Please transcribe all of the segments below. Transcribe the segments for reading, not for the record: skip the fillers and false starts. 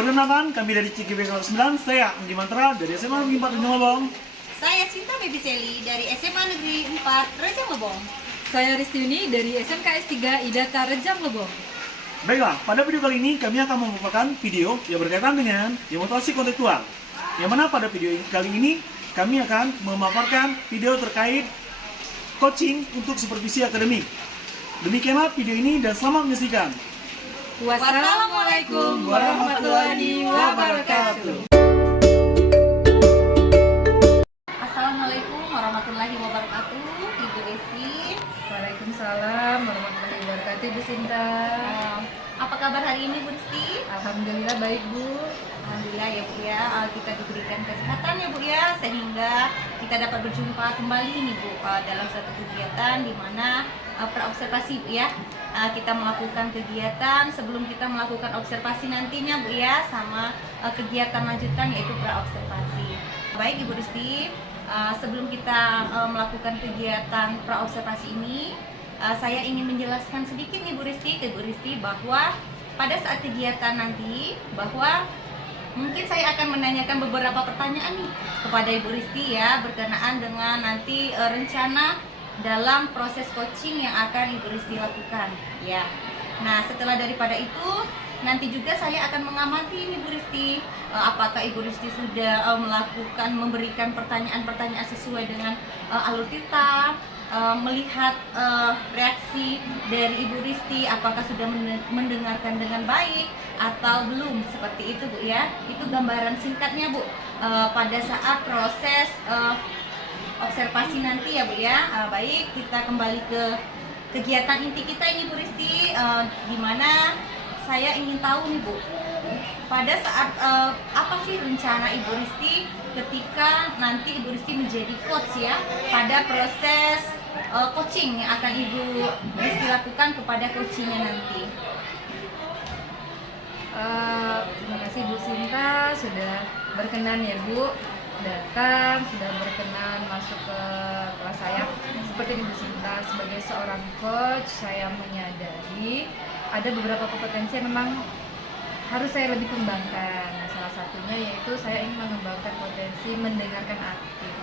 Perkenalkan, kami dari CGB 09, saya Andi Mantra dari SMA Negeri 4 Tanjung Lebong. Saya Cinta Baby Sally dari SMA Negeri 4 Rejang Lebong. Saya Ristiuni dari SMKS 3 Idata Rejang Lebong. Baiklah, pada video kali ini kami akan memaparkan video yang berkaitan dengan motivasi kontekstual. Yang mana pada video kali ini kami akan memaparkan video terkait coaching untuk supervisi akademik. Demikianlah video ini dan selamat menyaksikan. Wassalamualaikum warahmatullahi wabarakatuh. Assalamualaikum warahmatullahi wabarakatuh, Ibu Resti. Waalaikumsalam warahmatullahi wabarakatuh, Bu Sinta. Apa kabar hari ini, Bu Resti? Alhamdulillah baik, Bu. Alhamdulillah ya Bu ya, kita diberikan kesehatan ya Bu ya, sehingga kita dapat berjumpa kembali nih Bu dalam satu kegiatan di mana praobservasi Bu ya. Kita melakukan kegiatan sebelum kita melakukan observasi nantinya Bu ya, sama kegiatan lanjutan yaitu praobservasi. Baik Ibu Risti, sebelum kita melakukan kegiatan praobservasi ini, saya ingin menjelaskan sedikit nih Bu Risti ke Bu Risti bahwa pada saat kegiatan nanti bahwa mungkin saya akan menanyakan beberapa pertanyaan nih kepada Ibu Risti ya, berkenaan dengan nanti rencana dalam proses coaching yang akan Ibu Risti lakukan ya. Nah, setelah daripada itu nanti juga saya akan mengamati nih Bu Risti, apakah Ibu Risti sudah memberikan pertanyaan-pertanyaan sesuai dengan alur kita, melihat reaksi dari Ibu Risti, apakah sudah mendengarkan dengan baik atau belum, seperti itu Bu ya. Itu gambaran singkatnya Bu pada saat proses observasi nanti ya Bu ya. Baik, kita kembali ke kegiatan inti kita ini Bu Risti, di mana saya ingin tahu nih Bu, pada saat apa sih rencana Ibu Risti ketika nanti Ibu Risti menjadi coach ya, pada proses coaching yang akan Ibu Risti lakukan kepada coachingnya nanti. Terima kasih Bu Sinta sudah berkenan ya Bu datang, sudah berkenan masuk ke kelas saya. Seperti Bu Sinta, sebagai seorang coach saya menyadari ada beberapa kompetensi yang memang harus saya lebih kembangkan. Nah, salah satunya yaitu saya ingin mengembangkan potensi mendengarkan aktif.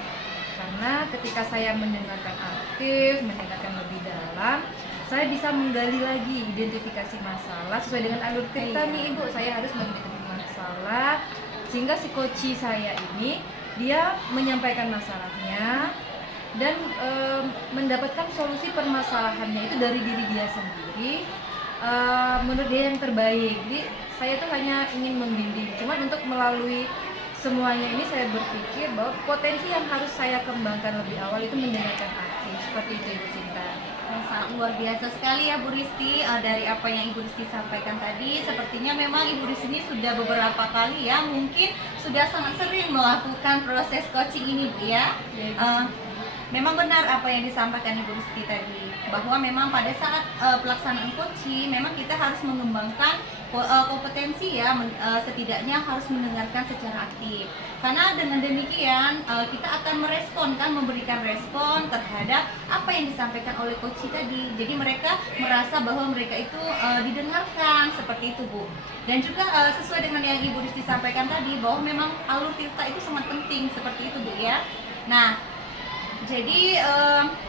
Karena ketika saya mendengarkan aktif, mendengarkan lebih dalam, saya bisa menggali lagi identifikasi masalah sesuai dengan alur cerita nih Ibu. Saya harus mengidentifikasi masalah sehingga si coach saya ini dia menyampaikan masalahnya dan mendapatkan solusi permasalahannya itu dari diri dia sendiri, menurut dia yang terbaik. Jadi saya tuh hanya ingin membimbing, cuman untuk melalui semuanya ini saya berpikir bahwa potensi yang harus saya kembangkan lebih awal itu mendengarkan aktif. Seperti itu Ibu Sinta. Sangat luar biasa sekali ya Bu Risti, dari apa yang Ibu Risti sampaikan tadi. Sepertinya memang Ibu Risti ini sudah beberapa kali ya, mungkin sudah sangat sering melakukan proses coaching ini Bu ya. Memang benar apa yang disampaikan Ibu Risti tadi, bahwa memang pada saat pelaksanaan coaching memang kita harus mengembangkan kompetensi ya, setidaknya harus mendengarkan secara aktif. Karena dengan demikian kita akan memberikan respon terhadap apa yang disampaikan oleh coach tadi. Jadi mereka merasa bahwa mereka itu didengarkan, seperti itu Bu. Dan juga sesuai dengan yang Ibu Risti sampaikan tadi, bahwa memang alur tirta itu sangat penting, seperti itu Bu ya. Nah, jadi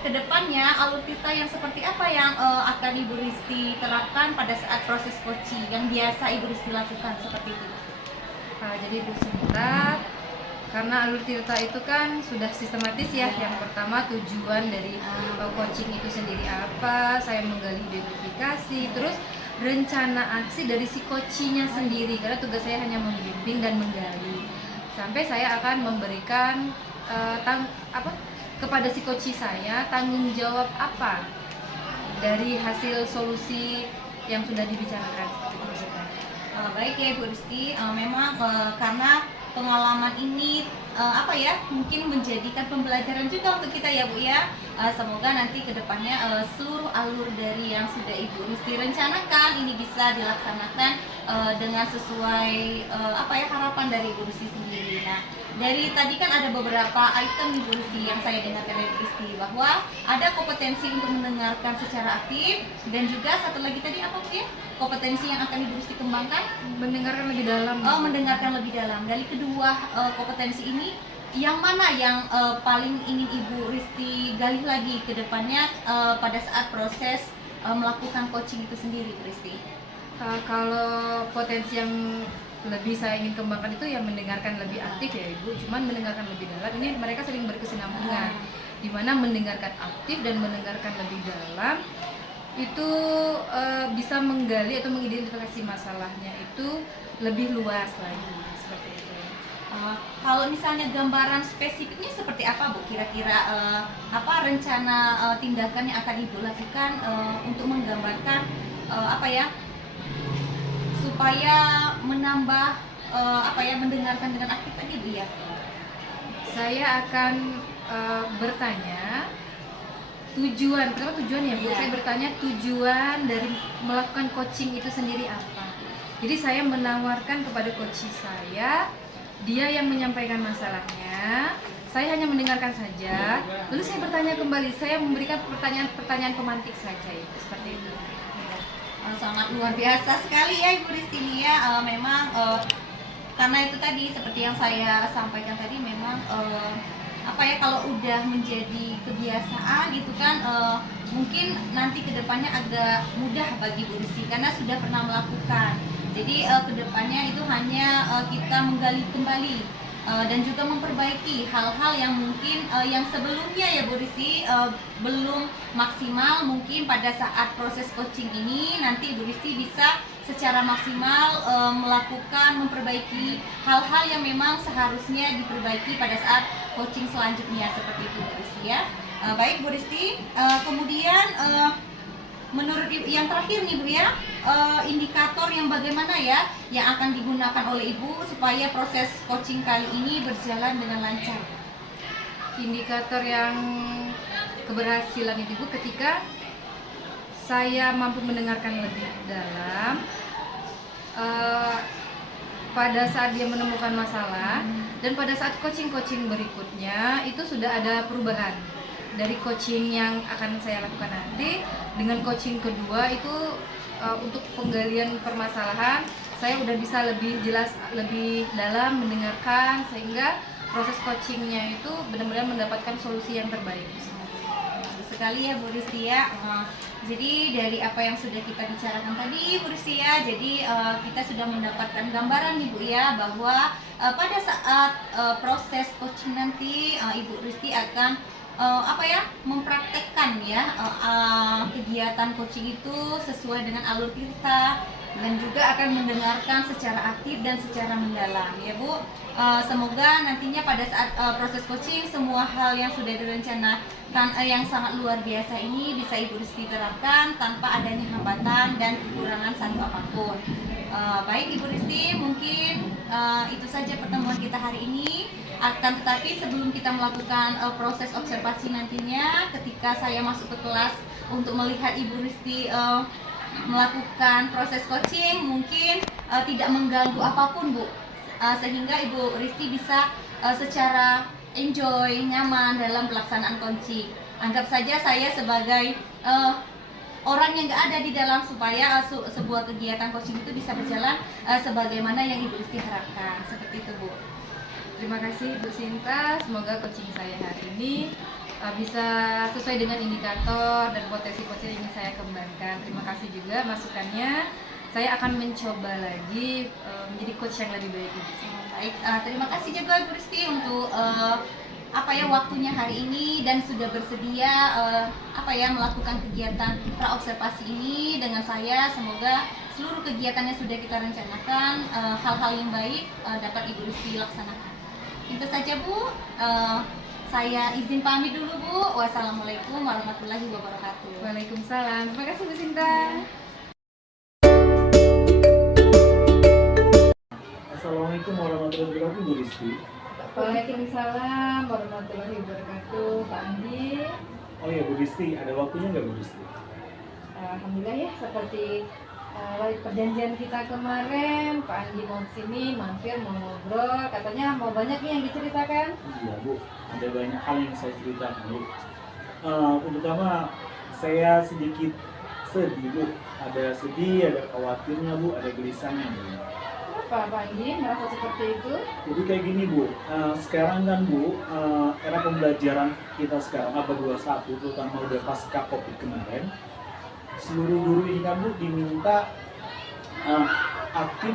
kedepannya alur tirta yang seperti apa yang akan Ibu Risti terapkan pada saat proses coaching yang biasa Ibu Risti lakukan, seperti itu? Jadi Bu Sinta, karena alur tirta itu kan sudah sistematis ya. Yang pertama tujuan dari coaching itu sendiri apa, saya menggali identifikasi, terus rencana aksi dari si coachingnya sendiri, karena tugas saya hanya membimbing dan menggali. Sampai saya akan memberikan kepada si coach saya tanggung jawab apa dari hasil solusi yang sudah dibicarakan. Baik ya Ibu Risti, memang karena pengalaman ini mungkin menjadikan pembelajaran juga untuk kita ya Bu ya. Semoga nanti kedepannya seluruh alur dari yang sudah Ibu Risti rencanakan ini bisa dilaksanakan dengan sesuai harapan dari Bu Risti sendiri. Nah, dari tadi kan ada beberapa item nih Bu Risti yang saya dengarkan dari Bu Risti, bahwa ada kompetensi untuk mendengarkan secara aktif, dan juga satu lagi tadi apa Bu ya? Kompetensi yang akan Ibu Risti kembangkan? Mendengarkan lebih dalam. Mendengarkan lebih dalam. Dari kedua kompetensi ini, yang mana yang paling ingin Ibu Risti gali lagi ke depannya pada saat proses melakukan coaching itu sendiri, Bu Risti? Kalau potensi yang lebih saya ingin kembangkan itu yang mendengarkan lebih aktif ya Ibu, cuman mendengarkan lebih dalam ini mereka sering berkesinambungan, di mana mendengarkan aktif dan mendengarkan lebih dalam itu bisa menggali atau mengidentifikasi masalahnya itu lebih luas lagi, seperti itu. Kalau misalnya gambaran spesifiknya seperti apa Bu? Kira-kira rencana tindakan yang akan Ibu lakukan untuk menggambarkan supaya menambah mendengarkan dengan aktif tadi Bu ya? Saya akan bertanya tujuan, pertama tujuan ya Bu, saya bertanya tujuan dari melakukan coaching itu sendiri apa. Jadi saya menawarkan kepada coach saya, dia yang menyampaikan masalahnya, saya hanya mendengarkan saja, lalu saya bertanya kembali, saya memberikan pertanyaan pemantik saja, seperti itu. Sangat luar biasa sekali ya Ibu Risti ini ya. Memang karena itu tadi seperti yang saya sampaikan tadi, memang kalau udah menjadi kebiasaan gitu kan, mungkin nanti kedepannya agak mudah bagi Bu Risti karena sudah pernah melakukan. Jadi kedepannya itu hanya kita menggali kembali dan juga memperbaiki hal-hal yang mungkin yang sebelumnya ya Bu Risti belum maksimal. Mungkin pada saat proses coaching ini nanti Bu Risti bisa secara maksimal melakukan memperbaiki hal-hal yang memang seharusnya diperbaiki pada saat coaching selanjutnya, seperti itu Bu Risti ya. Baik Bu Risti, kemudian menurut Ibu yang terakhir nih Bu ya, indikator yang bagaimana ya yang akan digunakan oleh Ibu supaya proses coaching kali ini berjalan dengan lancar? Indikator yang keberhasilan itu Bu, ketika saya mampu mendengarkan lebih dalam pada saat dia menemukan masalah, dan pada saat coaching berikutnya itu sudah ada perubahan dari coaching yang akan saya lakukan nanti dengan coaching kedua itu. Untuk penggalian permasalahan saya udah bisa lebih jelas, lebih dalam mendengarkan, sehingga proses coachingnya itu benar-benar mendapatkan solusi yang terbaik. Sekali ya Bu Risti ya. Jadi dari apa yang sudah kita bicarakan tadi Bu Risti ya, jadi kita sudah mendapatkan gambaran nih Bu ya, bahwa pada saat proses coaching nanti Ibu Risti akan mempraktekkan ya kegiatan coaching itu sesuai dengan alur kita, dan juga akan mendengarkan secara aktif dan secara mendalam ya Bu. Semoga nantinya pada saat proses coaching semua hal yang sudah direncanakan yang sangat luar biasa ini bisa Ibu Risti terapkan tanpa adanya hambatan dan kekurangan satu apapun. Baik Ibu Risti, mungkin itu saja pertemuan kita hari ini. Akan tetapi sebelum kita melakukan proses observasi nantinya, ketika saya masuk ke kelas untuk melihat Ibu Risti melakukan proses coaching, mungkin tidak mengganggu apapun Bu, sehingga Ibu Risti bisa secara enjoy, nyaman dalam pelaksanaan coaching. Anggap saja saya sebagai orang yang nggak ada di dalam, supaya sebuah kegiatan coaching itu bisa berjalan sebagaimana yang Ibu Risti harapkan, seperti itu Bu. Terima kasih Bu Sinta, semoga coaching saya hari ini bisa sesuai dengan indikator dan potensi-potensi yang ingin saya kembangkan. Terima kasih juga masukannya. Saya akan mencoba lagi menjadi coach yang lebih baik. Baik, terima kasih juga Bu Risti untuk waktunya hari ini dan sudah bersedia melakukan kegiatan praobservasi ini dengan saya. Semoga seluruh kegiatannya sudah kita rencanakan, hal-hal yang baik dapat Ibu Risti laksanakan. Itu saja Bu, saya izin pamit dulu Bu. Wassalamualaikum warahmatullahi wabarakatuh. Waalaikumsalam. Terima kasih Bu Sinta. Assalamualaikum warahmatullahi wabarakatuh Bu Risti. Waalaikumsalam warahmatullahi wabarakatuh, Pak Andi. Oh ya Bu Risti, ada waktunya nggak Bu Risti? Alhamdulillah ya, seperti Baik, perjanjian kita kemarin, Pak Anggi mau kesini, mampir, mau ngobrol, katanya mau banyak nih yang diceritakan. Iya Bu, ada banyak hal yang saya ceritakan Bu. Terutama saya sedikit sedih Bu, ada sedih, ada khawatirnya Bu, ada gelisahnya Bu. Kenapa Pak Anggi merasa seperti itu? Jadi kayak gini Bu, sekarang kan Bu, era pembelajaran kita sekarang abad 21, terutama udah pasca Covid kemarin, seluruh guru ini kan Bu diminta aktif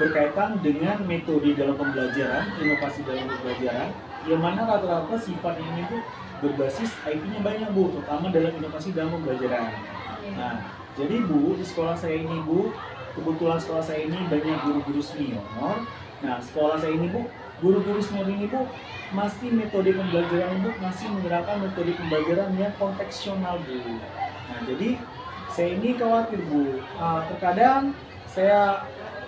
berkaitan dengan metode dalam pembelajaran, inovasi dalam pembelajaran, yang mana rata-rata sifat ini Bu berbasis IT-nya banyak Bu, terutama dalam inovasi dalam pembelajaran. Nah, jadi Bu, di sekolah saya ini Bu, kebetulan sekolah saya ini banyak guru-guru senior. Nah, sekolah saya ini Bu, guru-guru senior ini Bu, masih metode pembelajaran Bu, masih menerapkan metode pembelajaran yang kontekstual Bu. Nah, jadi saya ini khawatir Bu, terkadang saya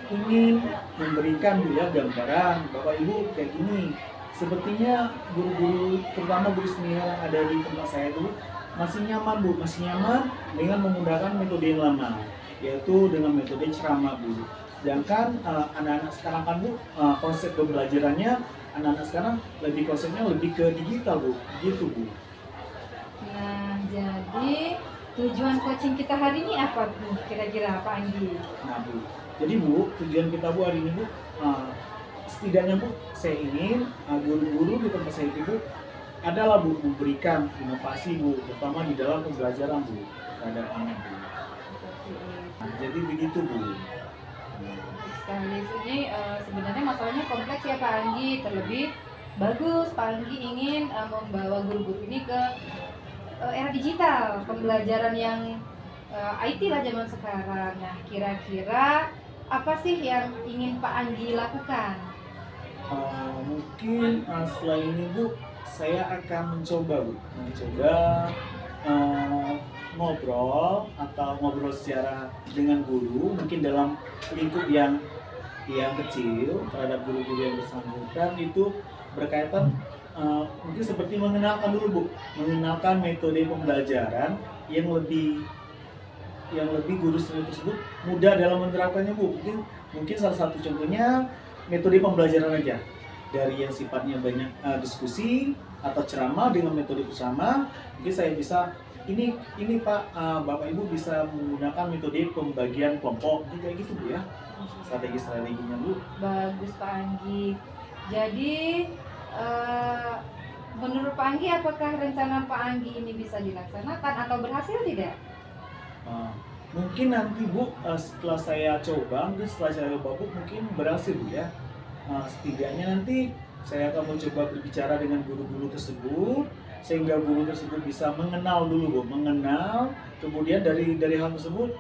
ingin memberikan Bu ya gambaran Bapak Ibu kayak gini. Sepertinya guru-guru, terutama guru senior yang ada di tempat saya itu masih nyaman Bu, masih nyaman dengan menggunakan metode yang lama, yaitu dengan metode ceramah Bu. Sedangkan anak-anak sekarang kan Bu, konsep pembelajarannya anak-anak sekarang konsepnya lebih ke digital Bu, gitu Bu. Nah, jadi tujuan coaching kita hari ini apa Bu? Kira-kira Pak Anggi? Nah Bu, jadi Bu, tujuan kita Bu hari ini Bu, setidaknya Bu, saya ingin guru-guru di tempat saya itu Bu, adalah Bu, memberikan inovasi Bu, terutama di dalam pembelajaran Bu, terhadap anak Bu. Nah, jadi begitu Bu. Sekali ini sebenarnya masalahnya kompleks ya Pak Anggi, terlebih bagus Pak Anggi ingin membawa guru-guru ini ke era digital, pembelajaran yang IT lah zaman sekarang. Nah, kira-kira apa sih yang ingin Pak Anggi lakukan? Mungkin setelah ini Bu, saya akan mencoba Bu, ngobrol atau ngobrol secara dengan guru, mungkin dalam lingkup yang kecil terhadap guru-guru yang bersangkutan itu berkaitan mungkin seperti mengenalkan dulu Bu, mengenalkan metode pembelajaran yang lebih guru sendiri tersebut mudah dalam menerapkannya Bu. Mungkin salah satu contohnya metode pembelajaran aja, dari yang sifatnya banyak diskusi atau ceramah dengan metode bersama. Mungkin saya bisa ini Pak, Bapak Ibu bisa menggunakan metode pembagian kelompok, kayak gitu Bu ya, strategi-strateginya Bu. Bagus Pak Anggi. Jadi menurut Pak Anggi, apakah rencana Pak Anggi ini bisa dilaksanakan atau berhasil tidak? Mungkin nanti Bu, setelah saya coba Bu, mungkin berhasil Bu ya. Setidaknya nanti saya akan mencoba berbicara dengan guru-guru tersebut, sehingga guru tersebut bisa mengenal dulu Bu, kemudian dari hal tersebut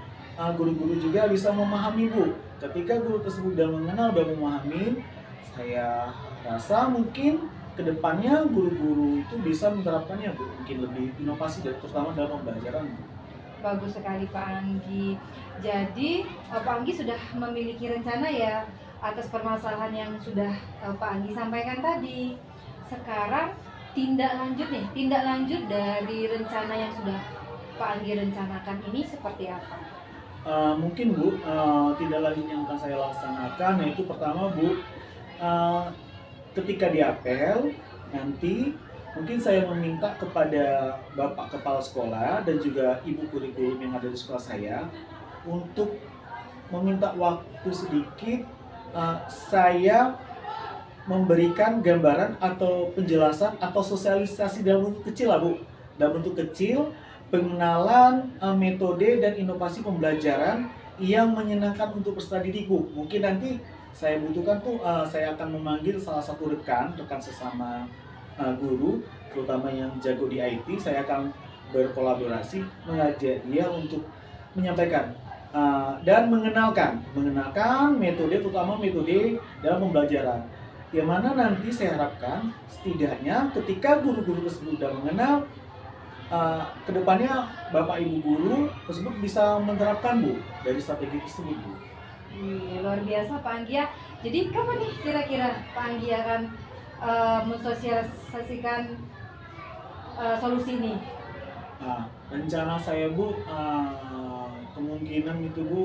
guru-guru juga bisa memahami Bu. Ketika guru tersebut sudah mengenal dan memahami, saya rasa mungkin kedepannya guru-guru itu bisa menerapkannya Bu, mungkin lebih inovasi dan terutama dalam pembelajaran Bu. Bagus sekali Pak Anggi. Jadi Pak Anggi sudah memiliki rencana ya atas permasalahan yang sudah Pak Anggi sampaikan tadi. Sekarang tindak lanjut dari rencana yang sudah Pak Anggi rencanakan ini seperti apa? Mungkin Bu, tindak lanjut yang akan saya laksanakan yaitu pertama Bu, ketika diapel nanti mungkin saya meminta kepada Bapak Kepala Sekolah dan juga Ibu Kurikulum yang ada di sekolah saya untuk meminta waktu sedikit, saya memberikan gambaran atau penjelasan atau sosialisasi dalam bentuk kecil lah Bu, dalam bentuk kecil pengenalan metode dan inovasi pembelajaran yang menyenangkan untuk peserta didik Bu. Mungkin nanti saya butuhkan tuh, saya akan memanggil salah satu rekan sesama guru, terutama yang jago di IT. Saya akan berkolaborasi mengajak dia untuk menyampaikan dan mengenalkan metode, terutama metode dalam pembelajaran. Yang mana nanti saya harapkan setidaknya ketika guru-guru tersebut sudah mengenal, kedepannya Bapak Ibu guru tersebut bisa menerapkan Bu dari strategi tersebut Bu. Luar biasa Pak Anggi ya. Jadi kapan nih kira-kira Pak Anggi akan mensosialisasikan solusi ini? Rencana saya Bu, kemungkinan itu Bu,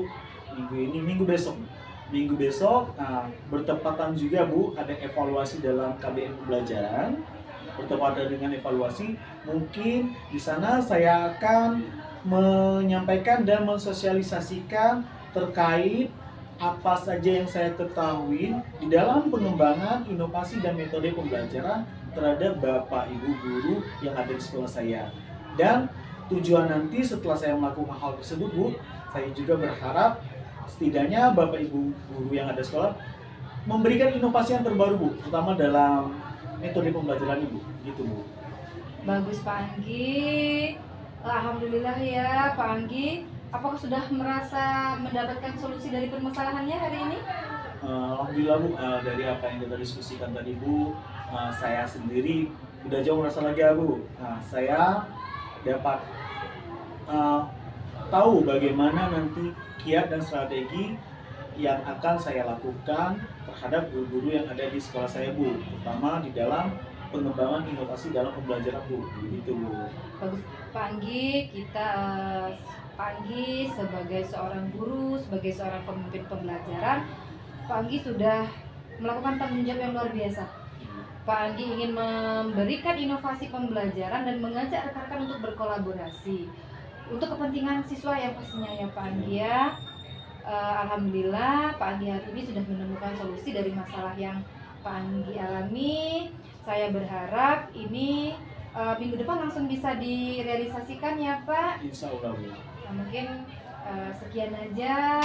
minggu besok. Minggu besok bertepatan juga Bu, ada evaluasi dalam KBM pembelajaran. Bertepatan dengan evaluasi, mungkin di sana saya akan menyampaikan dan mensosialisasikan terkait apa saja yang saya ketahui di dalam pengembangan inovasi dan metode pembelajaran terhadap Bapak Ibu guru yang ada di sekolah saya. Dan tujuan nanti setelah saya melakukan hal tersebut Bu, saya juga berharap setidaknya Bapak Ibu guru yang ada di sekolah memberikan inovasi yang terbaru Bu, terutama dalam metode pembelajaran Ibu, gitu Bu. Bagus Pak Anggi. Alhamdulillah ya Pak Anggi. Apakah sudah merasa mendapatkan solusi dari permasalahannya hari ini? Alhamdulillah Bu, dari apa yang kita diskusikan tadi Bu, saya sendiri udah jauh merasa lega Bu. Saya dapat tahu bagaimana nanti kiat dan strategi yang akan saya lakukan terhadap guru-guru yang ada di sekolah saya Bu, terutama di dalam pengembangan inovasi dalam pembelajaran Bu, gitu Bu. Bagus Pak Anggi, Pak Anggi sebagai seorang guru, sebagai seorang pemimpin pembelajaran, Pak Anggi sudah melakukan tanggung jawab yang luar biasa. Pak Anggi ingin memberikan inovasi pembelajaran dan mengajak rekan-rekan untuk berkolaborasi untuk kepentingan siswa yang pastinya ya Pak Anggi ya. Alhamdulillah Pak Anggi hari ini sudah menemukan solusi dari masalah yang Pak Anggi alami. Saya berharap ini minggu depan langsung bisa direalisasikan ya Pak. Insya Allah Bu. Nah, mungkin sekian aja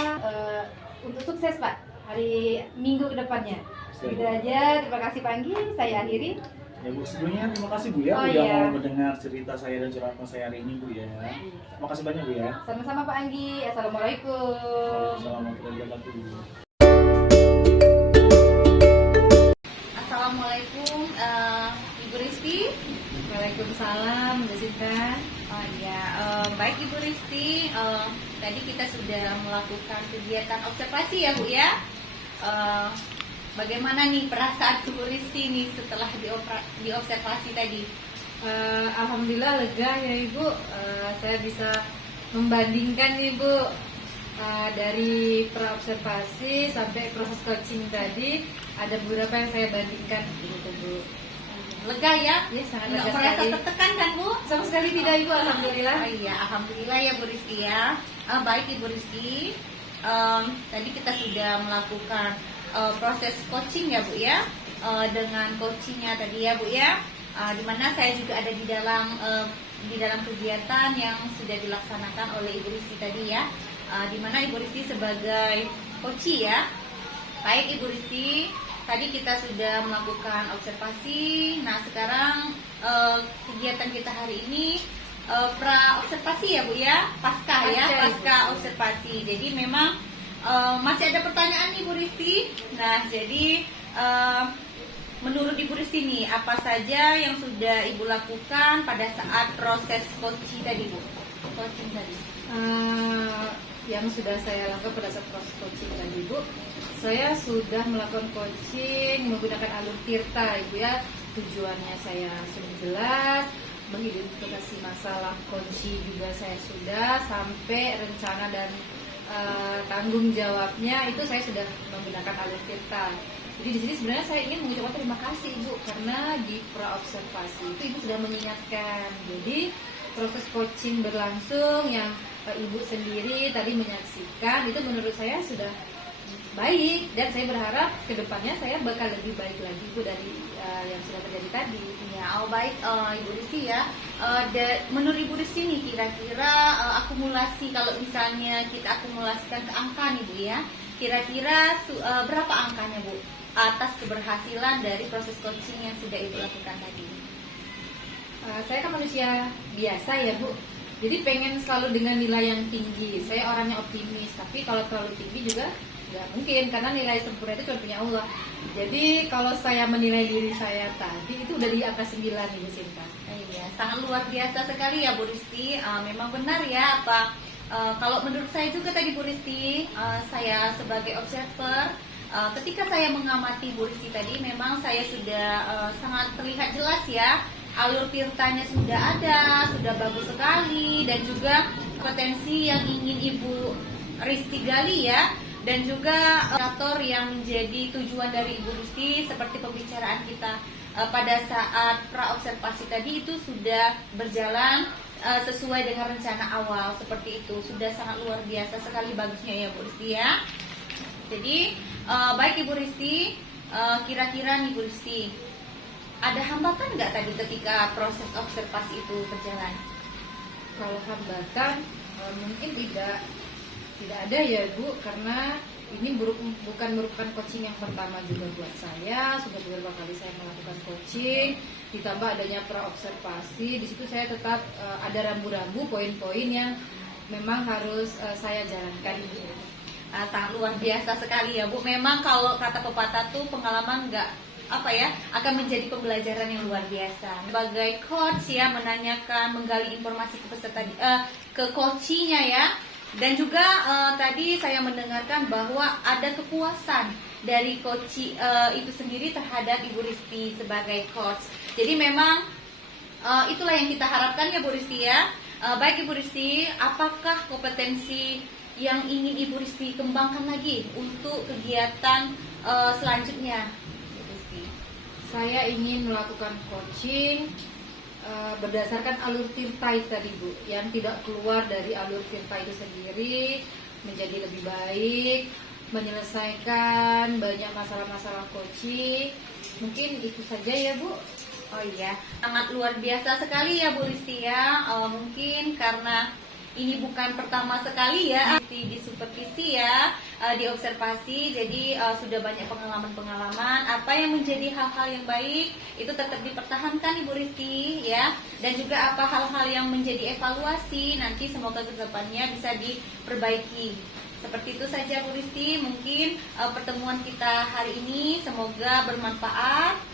untuk sukses Pak hari Minggu ke depannya. Gitu aja, terima kasih Pak Anggi, saya akhiri. Ya Bu, sebelumnya terima kasih Bu ya, Oh, udah iya. mau mendengar cerita saya dan curhatan saya hari ini Bu ya. Terima kasih banyak Bu ya. Sama-sama Pak Anggi, Assalamualaikum. Assalamualaikum warahmatullahi wabarakatuh. Assalamualaikum Ibu Risti. Waalaikumsalam, Bu Sinta. Oh iya, baik Ibu Risti. Tadi kita sudah melakukan kegiatan observasi ya Bu ya. Bagaimana nih perasaan Ibu Risti nih setelah diobservasi tadi? Alhamdulillah lega ya Ibu. Saya bisa membandingkan nih Bu, dari praobservasi sampai proses coaching tadi ada beberapa yang saya bandingkan gitu Bu. Lega ya? Ya sangat Nggak lega merasa sekali. tertekan kan Bu? Sama sekali tidak Ibu, alhamdulillah. Oh iya, alhamdulillah ya Bu Rizky ya. Baik Ibu Rizky, tadi kita sudah melakukan proses coaching ya Bu ya, dengan coachingnya tadi ya Bu ya, dimana saya juga ada di dalam kegiatan yang sudah dilaksanakan oleh Ibu Rizky tadi ya, dimana Ibu Rizky sebagai coach ya. Baik Ibu Rizky, tadi kita sudah melakukan observasi. Nah sekarang kegiatan kita hari ini pra observasi ya Bu ya, pasca observasi. Jadi memang masih ada pertanyaan nih Bu Risti. Nah jadi menurut Ibu Risti nih, apa saja yang sudah Ibu lakukan pada saat proses coaching tadi Bu? Coaching tadi. Yang sudah saya lakukan pada saat proses coaching tadi Bu, saya sudah melakukan coaching menggunakan alur Tirta Ibu ya. Tujuannya saya sudah jelas, mengidentifikasi masalah kunci juga saya sudah, sampai rencana dan tanggung jawabnya itu saya sudah menggunakan alur Tirta. Jadi di sini sebenarnya saya ingin mengucapkan terima kasih Ibu, karena di praobservasi itu Ibu sudah mengingatkan. Jadi proses coaching berlangsung yang Ibu sendiri tadi menyaksikan itu menurut saya sudah baik, dan saya berharap kedepannya saya bakal lebih baik lagi Bu dari yang sudah terjadi tadi. Ya, baik Ibu Rizky ya. Menurut Ibu Rizky nih kira-kira akumulasi, kalau misalnya kita akumulasikan ke angka nih Bu ya, kira-kira berapa angkanya Bu atas keberhasilan dari proses coaching yang sudah Ibu lakukan tadi? Saya kan manusia biasa ya Bu, jadi pengen selalu dengan nilai yang tinggi. Saya orangnya optimis, tapi kalau terlalu tinggi juga nggak mungkin, karena nilai sempurna itu cuma punya Allah. Jadi kalau saya menilai diri saya tadi itu udah di angka 9 Ibu Sinta. Iya, sangat luar biasa sekali ya Bu Rizky. Memang benar ya apa kalau menurut saya juga tadi Bu Rizky, saya sebagai observer, ketika saya mengamati Bu Rizky tadi, memang saya sudah sangat terlihat jelas ya alur tirtanya sudah ada, sudah bagus sekali, dan juga potensi yang ingin Ibu Risti gali ya, dan juga indikator yang menjadi tujuan dari Ibu Risti seperti pembicaraan kita pada saat praobservasi tadi itu sudah berjalan sesuai dengan rencana awal seperti itu. Sudah sangat luar biasa sekali bagusnya ya Bu Risti ya. Jadi baik Ibu Risti, kira-kira nih Bu Risti, ada hambatan nggak tadi ketika proses observasi itu berjalan? Kalau hambatan mungkin tidak ada ya Bu, karena ini bukan merupakan coaching yang pertama juga buat saya. Sudah beberapa kali saya melakukan coaching, ditambah adanya praobservasi. Di situ saya tetap ada rambu-rambu, poin-poin yang memang harus saya jalankan. Sangat luar biasa sekali ya Bu. Memang kalau kata pepatah tuh pengalaman akan menjadi pembelajaran yang luar biasa. Sebagai coach ya, menanyakan, menggali informasi ke peserta ke coachingnya ya. Dan juga tadi saya mendengarkan bahwa ada kepuasan dari coach itu sendiri terhadap Ibu Risti sebagai coach. Jadi memang itulah yang kita harapkan ya Bu Risti ya. Baik Ibu Risti, apakah kompetensi yang ingin Ibu Risti kembangkan lagi untuk kegiatan selanjutnya? Ibu Risti, saya ingin melakukan coaching berdasarkan alur tirta itu tadi Bu, yang tidak keluar dari alur tirta itu sendiri, menjadi lebih baik, menyelesaikan banyak masalah-masalah coaching. Mungkin itu saja ya Bu. Oh iya, sangat luar biasa sekali ya Bu Risti ya. Mungkin karena ini bukan pertama sekali ya di supervisi ya, di observasi, jadi sudah banyak pengalaman-pengalaman. Apa yang menjadi hal-hal yang baik itu tetap dipertahankan Ibu Risti ya, dan juga apa hal-hal yang menjadi evaluasi nanti semoga kedepannya bisa diperbaiki. Seperti itu saja Bu Risti, mungkin pertemuan kita hari ini semoga bermanfaat.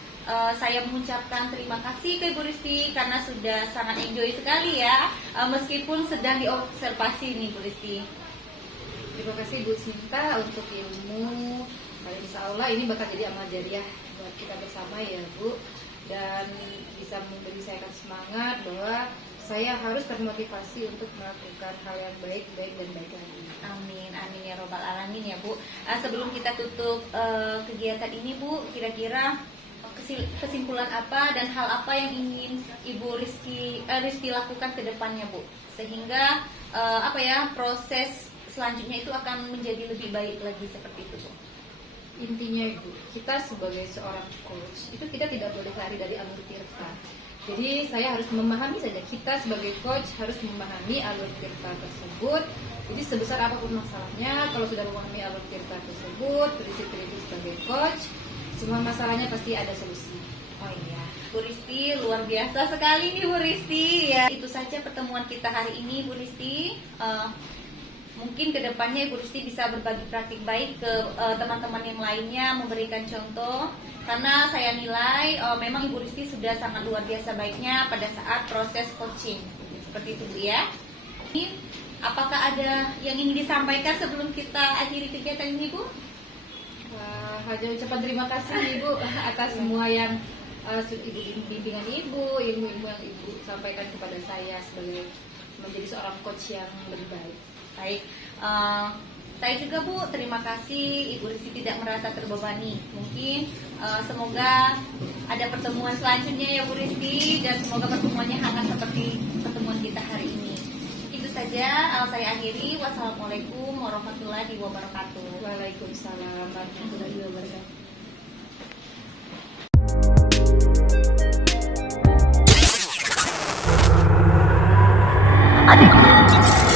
Saya mengucapkan terima kasih ke Ibu Risti karena sudah sangat enjoy sekali ya, meskipun sedang diobservasi nih Bu Risti. Terima kasih Bu Sinta untuk ilmu. Insya Allah ini bakal jadi amal jariah buat kita bersama ya Bu, dan bisa memberi saya semangat bahwa saya harus termotivasi untuk melakukan hal yang baik dan baik lagi. Amin, amin ya robbal alamin ya Bu. Sebelum kita tutup kegiatan ini Bu, kira-kira kesimpulan apa dan hal apa yang ingin Ibu Risti lakukan ke depannya Bu, sehingga proses selanjutnya itu akan menjadi lebih baik lagi seperti itu Bu. Intinya Ibu, kita sebagai seorang coach itu kita tidak boleh lari dari alur tirta. Jadi saya harus memahami saja, kita sebagai coach harus memahami alur tirta tersebut. Jadi sebesar apapun masalahnya, kalau sudah memahami alur tirta tersebut, prinsip-prinsip sebagai coach, semua masalahnya pasti ada solusi. Oh iya, Bu Risti luar biasa sekali nih Bu Risti ya. Itu saja pertemuan kita hari ini Bu Risti. Mungkin kedepannya Ibu Risti bisa berbagi praktik baik ke teman-teman yang lainnya, memberikan contoh. Karena saya nilai memang Ibu Risti sudah sangat luar biasa baiknya pada saat proses coaching. Seperti itu Bu ya. Apakah ada yang ingin disampaikan sebelum kita akhiri kegiatan ini Bu? Hanya ucapan terima kasih Ibu atas semua yang bimbingan Ibu, ilmu-ilmu yang Ibu sampaikan kepada saya sebagai menjadi seorang coach yang lebih baik. Baik, saya juga Bu terima kasih Ibu Risti tidak merasa terbebani. Mungkin semoga ada pertemuan selanjutnya ya Bu Risti, dan semoga pertemuannya hangat seperti pertemuan kita hari ini. Itu saja saya akhiri. Wassalamualaikum warahmatullahi wabarakatuh. Waalaikumsalam warahmatullahi wabarakatuh. Adik.